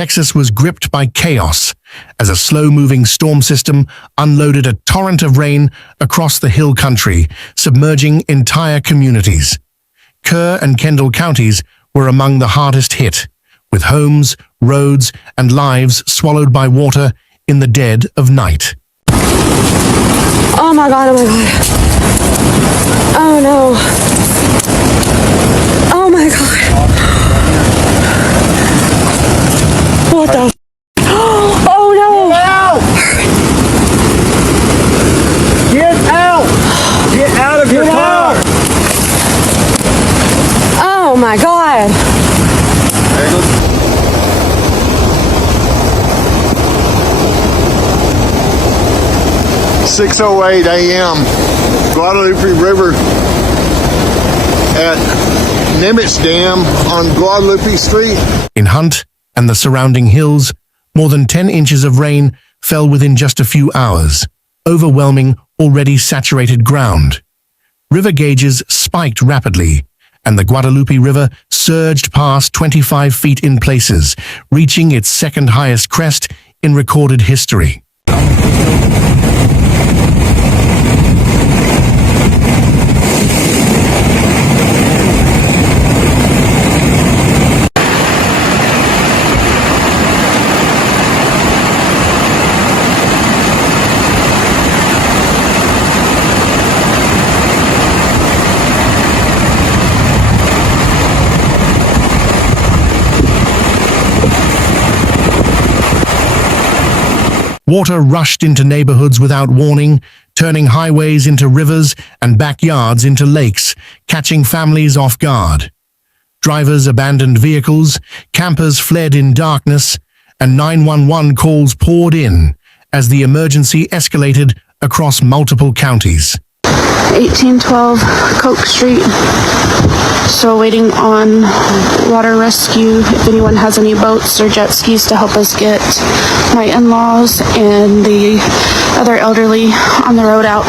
Texas was gripped by chaos as a slow-moving storm system unloaded a torrent of rain across the hill country, submerging entire communities. Kerr and Kendall counties were among the hardest hit, with homes, roads, and lives swallowed by water in the dead of night. Oh my God, oh my God. Oh no. Oh my God. What the? Oh no. Get out! Get out of your car! Oh my God. 6:08 a.m. Guadalupe River at Nimitz Dam on Guadalupe Street. In Hunt and the surrounding hills, more than 10 inches of rain fell within just a few hours, overwhelming already saturated ground. River gauges spiked rapidly, and the Guadalupe River surged past 25 feet in places, reaching its second highest crest in recorded history. Water rushed into neighborhoods without warning, turning highways into rivers and backyards into lakes, catching families off guard. Drivers abandoned vehicles, campers fled in darkness, and 911 calls poured in as the emergency escalated across multiple counties. 1812 Coke Street. Still waiting on water rescue. If anyone has any boats or jet skis to help us get my in-laws and the other elderly on the road out.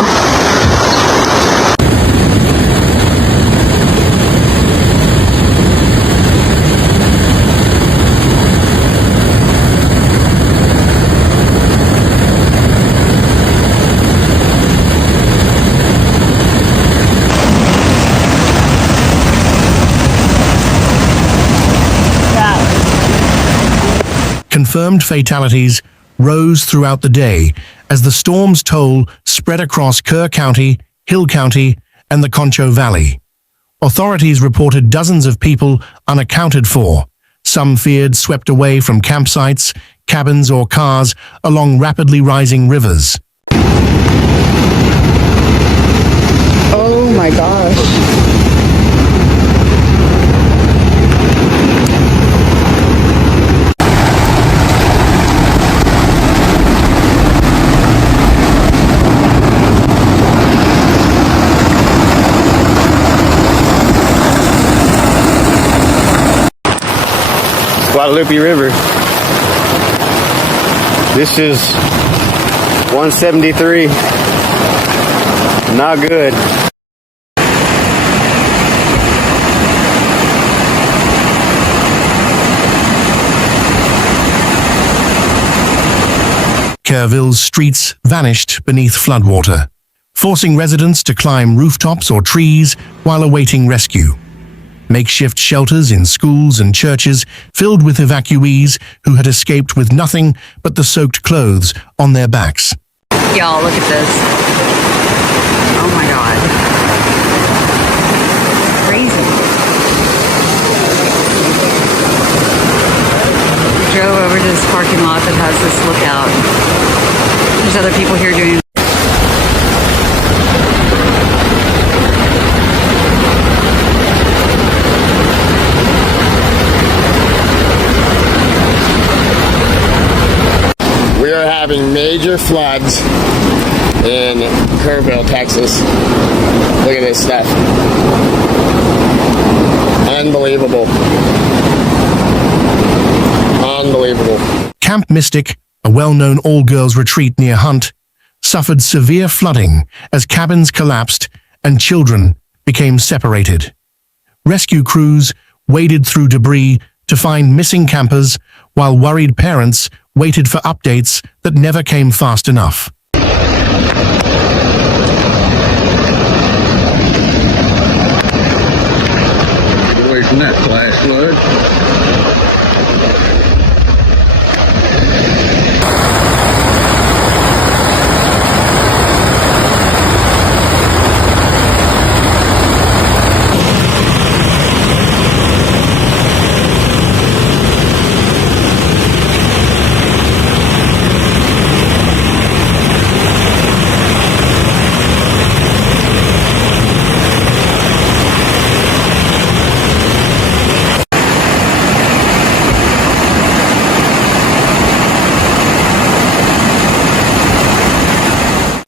Confirmed fatalities rose throughout the day as the storm's toll spread across Kerr County, Hill County, and the Concho Valley. Authorities reported dozens of people unaccounted for, some feared swept away from campsites, cabins, or cars along rapidly rising rivers. Oh my gosh. Guadalupe River. This is 173. Not good. Kerrville's streets vanished beneath floodwater, forcing residents to climb rooftops or trees while awaiting rescue. Makeshift shelters in schools and churches filled with evacuees who had escaped with nothing but the soaked clothes on their backs. Y'all, look at this. Oh my God. Crazy. We drove over to this parking lot that has this lookout. There's other people here doing having major floods in Kerrville, Texas. Look at this stuff. Unbelievable. Unbelievable. Camp Mystic, a well-known all-girls retreat near Hunt, suffered severe flooding as cabins collapsed and children became separated. Rescue crews waded through debris to find missing campers, while worried parents waited for updates that never came fast enough. Get away from that flash flood.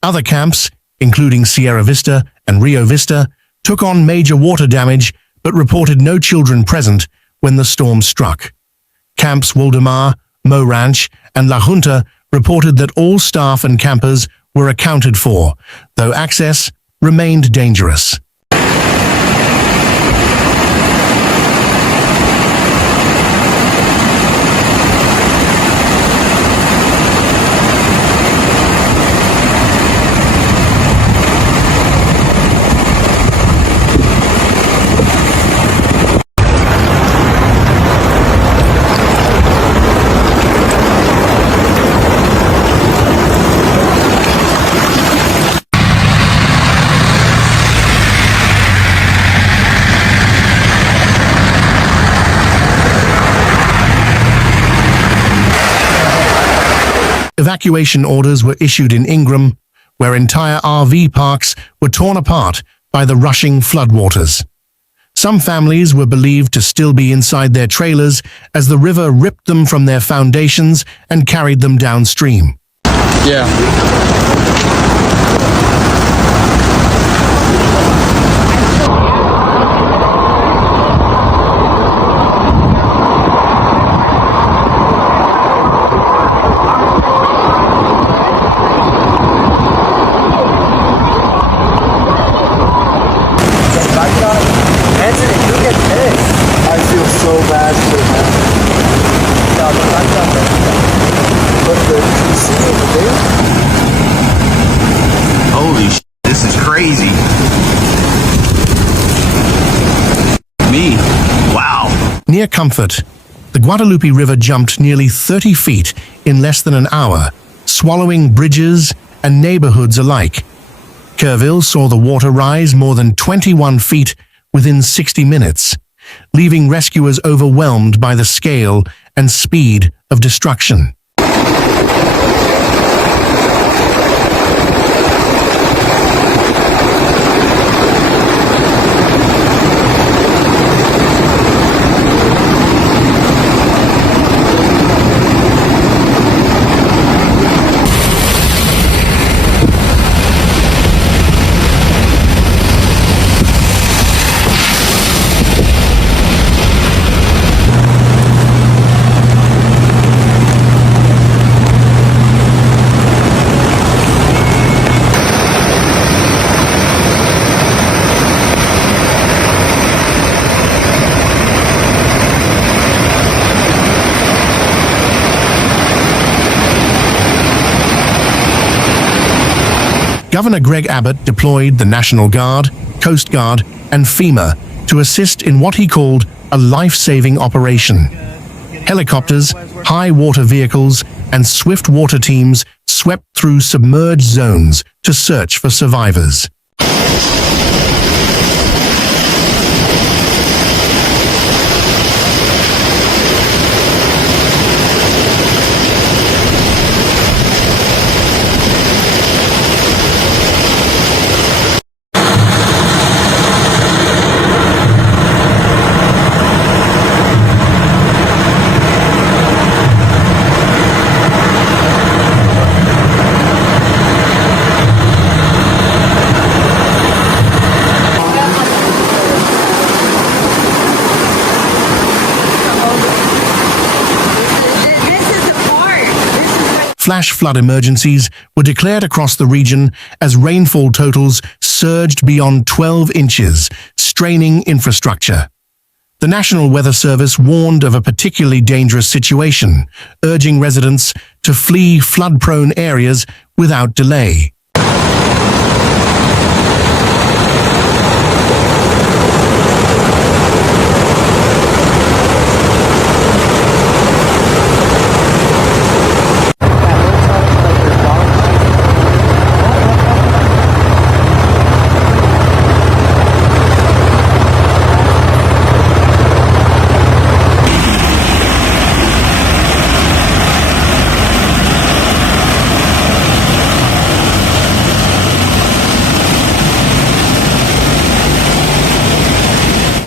Other camps, including Sierra Vista and Rio Vista, took on major water damage but reported no children present when the storm struck. Camps Waldemar, Mo Ranch, and La Junta reported that all staff and campers were accounted for, though access remained dangerous. Evacuation orders were issued in Ingram, where entire RV parks were torn apart by the rushing floodwaters. Some families were believed to still be inside their trailers as the river ripped them from their foundations and carried them downstream. Yeah. Anthony, you get pissed. I feel so bad for him. Yeah, but I got that. But the Holy sh**, this is crazy. Me? Wow. Near Comfort, the Guadalupe River jumped nearly 30 feet in less than an hour, swallowing bridges and neighborhoods alike. Kerrville saw the water rise more than 21 feet within 60 minutes, leaving rescuers overwhelmed by the scale and speed of destruction. Governor Greg Abbott deployed the National Guard, Coast Guard, and FEMA to assist in what he called a life-saving operation. Helicopters, high water vehicles, and swift water teams swept through submerged zones to search for survivors. Flash flood emergencies were declared across the region as rainfall totals surged beyond 12 inches, straining infrastructure. The National Weather Service warned of a particularly dangerous situation, urging residents to flee flood-prone areas without delay.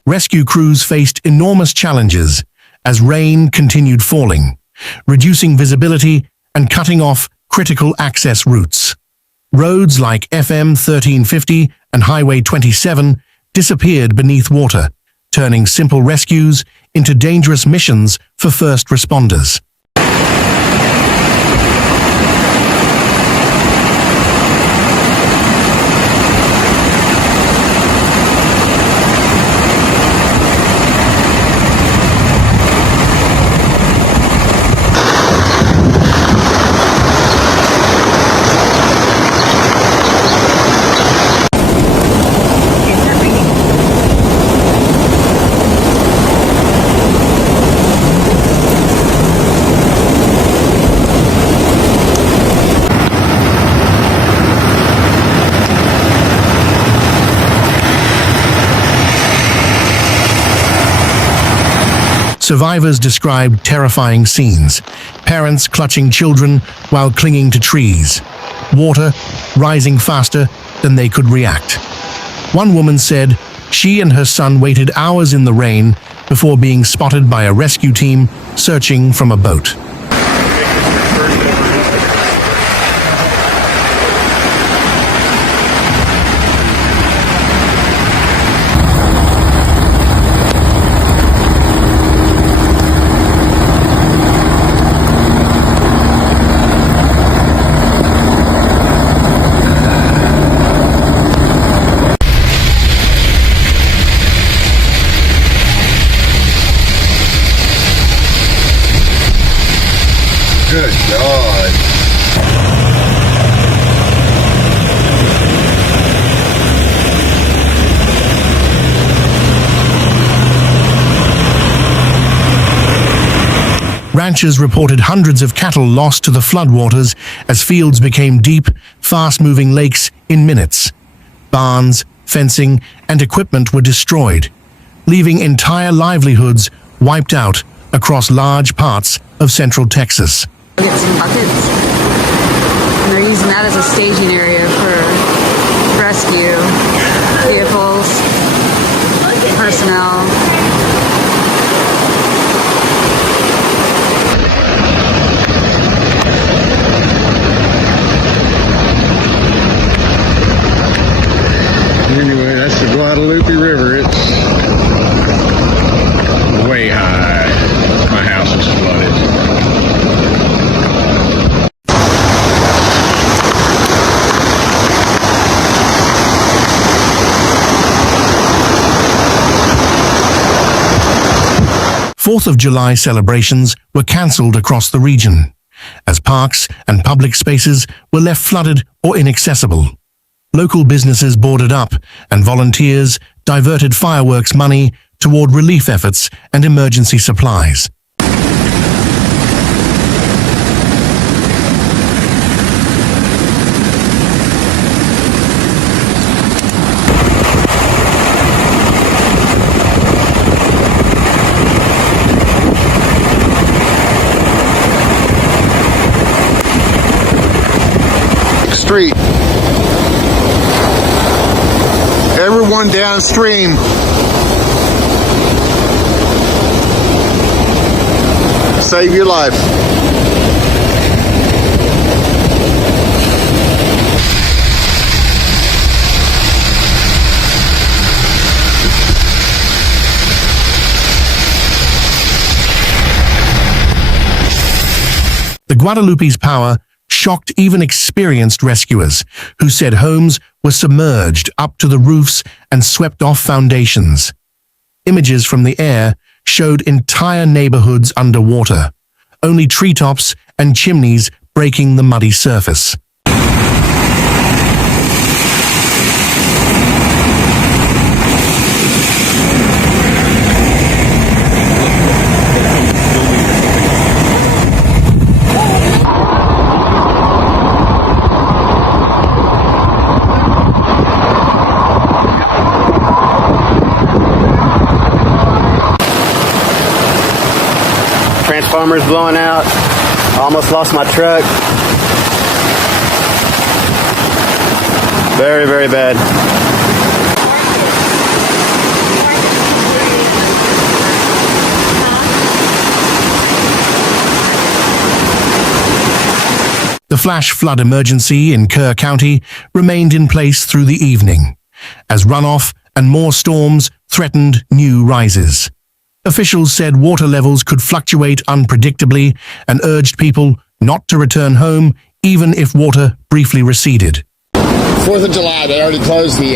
Rescue crews faced enormous challenges as rain continued falling, reducing visibility and cutting off critical access routes. Roads like FM 1350 and Highway 27 disappeared beneath water, turning simple rescues into dangerous missions for first responders. Survivors described terrifying scenes, parents clutching children while clinging to trees, water rising faster than they could react. One woman said she and her son waited hours in the rain before being spotted by a rescue team searching from a boat. Good God. Ranchers reported hundreds of cattle lost to the floodwaters as fields became deep, fast-moving lakes in minutes. Barns, fencing, and equipment were destroyed, leaving entire livelihoods wiped out across large parts of central Texas. Get some buckets. And they're using that as a staging area for rescue vehicles, personnel. Anyway, that's the Guadalupe River. It's way high. My house is flooded. Fourth of July celebrations were cancelled across the region, as parks and public spaces were left flooded or inaccessible. Local businesses boarded up, and volunteers diverted fireworks money toward relief efforts and emergency supplies. Street. Everyone downstream. Save your life. The Guadalupe's power shocked even experienced rescuers, who said homes were submerged up to the roofs and swept off foundations. Images from the air showed entire neighborhoods underwater, only treetops and chimneys breaking the muddy surface. Transformers blowing out. Almost lost my truck. Very, very bad. The flash flood emergency in Kerr County remained in place through the evening, as runoff and more storms threatened new rises. Officials said water levels could fluctuate unpredictably and urged people not to return home even if water briefly receded. 4th of July, they already closed the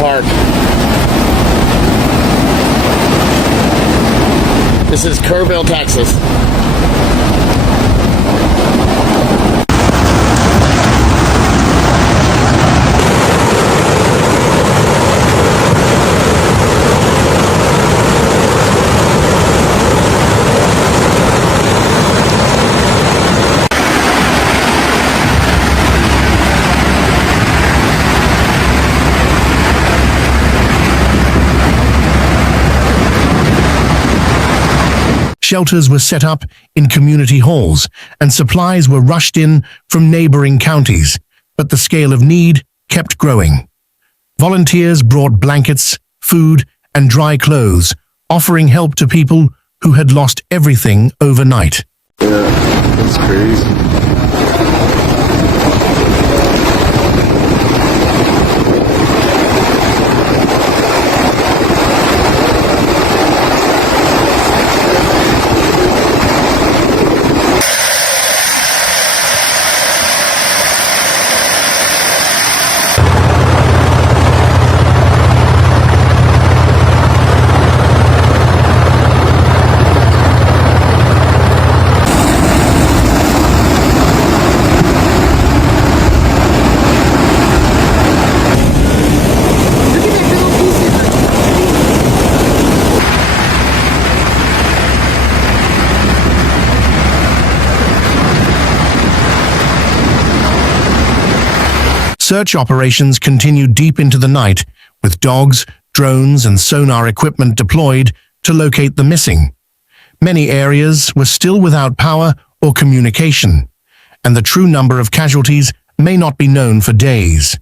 park. This is Kerrville, Texas. Shelters were set up in community halls and supplies were rushed in from neighboring counties, but the scale of need kept growing. Volunteers brought blankets, food, and dry clothes, offering help to people who had lost everything overnight. Yeah, that's crazy. Search operations continued deep into the night, with dogs, drones, and sonar equipment deployed to locate the missing. Many areas were still without power or communication, and the true number of casualties may not be known for days.